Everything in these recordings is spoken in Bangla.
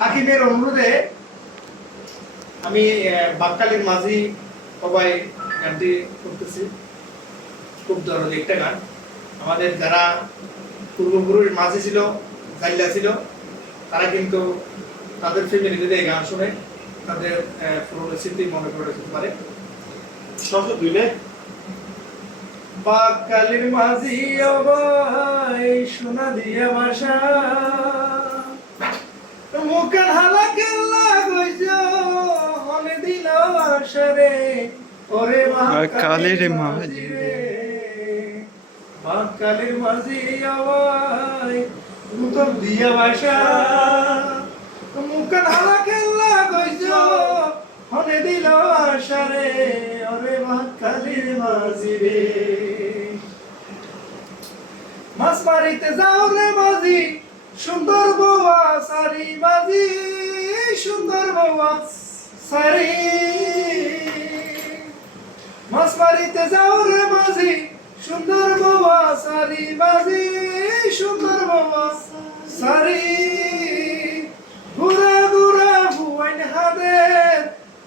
হাকিমের অনুরোধে আমি বাক্কালীর মাঝি সবাই গানটি করতেছি। খুব দরদি একটা গান। আমাদের যারা পূর্বপুরুষ মাঝি ছিল, জাইলা ছিল, তারা কিন্তু তাদের ফ্যামিলিতে এই গান শুনে তাদের পুরনো স্মৃতি মনে করে রাখতে পারে। বাক্কালীর মাঝি অবাই সোনা দিয়া বাসা, মুখের হালা কেল্লা গইছ হলে দিল আশারে, ওরে বাক্কালীর মাঝি রে, বাক্কালীর মাঝি অবাই মুতর দিয়া বাসা, মুখের হালা কেল্লা গইছ হলে দিল আশারে, ওরে বাক্কালীর মাঝি রে। মাছ মারিতে যাও রে মাঝি, সুন্দর বৌয়া সারি মাঝি, সুন্দর বৌয়া সারি। মাছ মারিতে যাও রে মাঝি, সুন্দর বৌয়া সারি মাঝি, সুন্দর বৌয়া সারি। ঘুরা ঘুরা ভুয়াইন হাদের,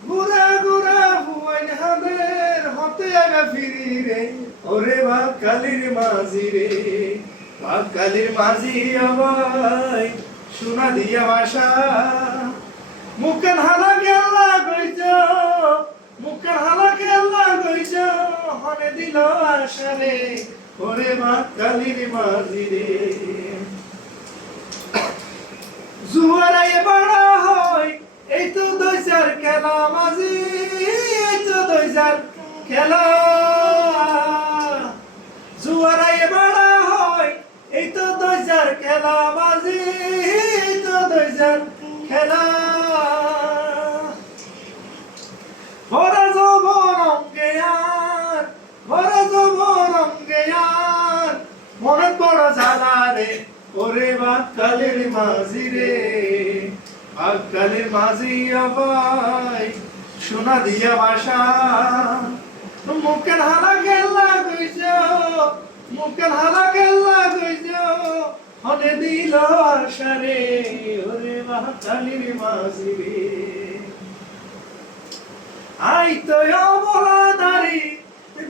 ঘুরা ঘুরা ভুয়াইন হাদের, হতে আগা ফিরি রে, ওরে বাক্কালীর মাঝি রে, বাক্কালীর মাঝি আমায় সোনা দিয়া বাসা, মুখের হালা কেল্লা গইছ, মুখের হালা কেল্লা গইছ হনে দিল আশারে, ওরে বাক্কালীর মাঝি রে। জুয়ারাই বড় হয় এই তো দইসার খেলা মাঝি, এই তো দইসার খেলা। জুয়ারাই বড় হয় এই তো দইসার খেলা মাঝি, এই তো দইসার খেলা। ভরা যৌবন অঙ্গে আর, ভরা যৌবন অঙ্গে আর, মনে বড় জ্বালা রে, ওরে বাক্কালীর মাঝি রে, বাক্কালীর মাঝি আবাই সোনা দিয়া বাসা, মুখের হালা কেল্লা গইছ, মুখের হালা কেল্লা গইছ হনে দিল আশারে, ওরে বাক্কালীর মাঝি রে। আই তো অবলা নারী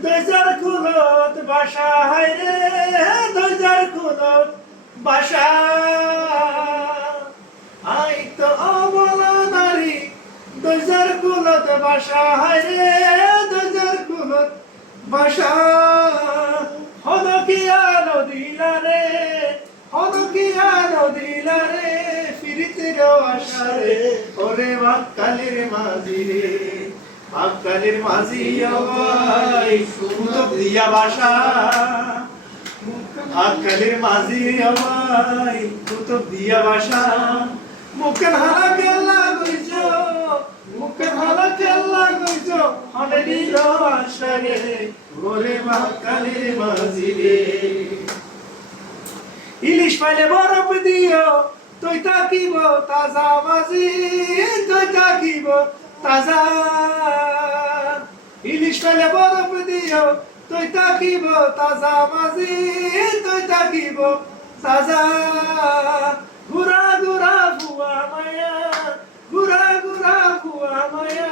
দইজার কুলত বাসা, হায় রে দইজার কুলত বাসা। আই তো অবলা নারী দইজার কুলত বাসা, হায় রে দইজার কুলত বাসা। হদকিয়া নদিলা রে, হদকিয়া নদিলা রে, ফিরিতের আশা রে, ওরে বাক্কালীর মাঝি রে, বাক্কালীর মাঝি আমায় সুন্দর দিয়া বাসা, বাক্কালীর মাঝি আমায় সুন্দর দিয়া বাসা। মুখের হালা কেল্লা গইছ, মুখের হালা কেল্লা গইছ হনে দিল আশারে, ওরে বাক্কালীর মাঝি রে। ইলিশ পাইলে বরফ দিও তুই তাকিব তাজা মাঝি, তুই তাকিব তাজা। ইলিশ পাইলে বরফ দিও তুই তাকিব তাজা মাঝি, তুই তাকিব তাজা। ঘুরা ঘুরা ভুয়া মায়া, ঘুরা ঘুরা ভুয়া মায়া,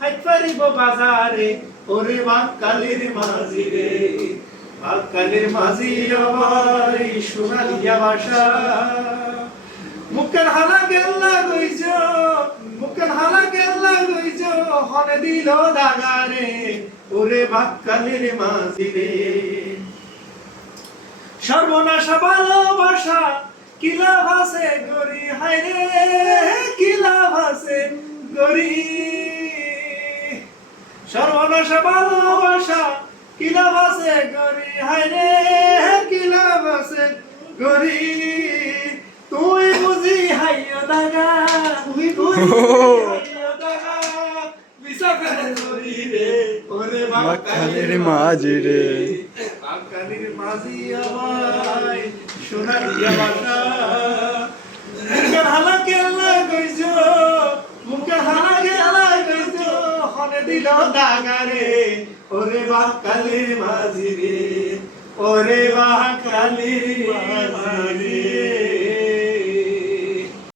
হাইট পারিব বাজারে, ওরে বাক্কালীর মাঝি রে, বাক্কালীর মাঝি আমায় সোনা দিয়া বাসা। মুখের হালা কেল্লা গইছ, মুখের হালা কেল্লা গইছ হনে দিল দাগারে, ওরে বাক্কালীর মাঝি রে। সর্বনাশা ভালোবাসা কি লাভ আছে গরি, হায় রে কি লাভ আছে গরি। সর্বনাশা ভালোবাসা কি লাভ আছে গরি, হায় রে কি লাভ আছে গরি। তুই বুঝি হাইয় দাগা, তুই বুঝি হাইয় দাগা, বিসাফের গরি রে, ওরে বাক্কালীর মাঝি রে, বাক্কালীর মাঝি আমায় সোনা দিয়া বাসা। মুখের হালা কেল্লা গইছ, মুখের হালা কেল্লা গইছ হনে দিল দাগারে, ওরে বাক্কালীর মাঝি রে, ওরে বাক্কালীর মাঝি রে।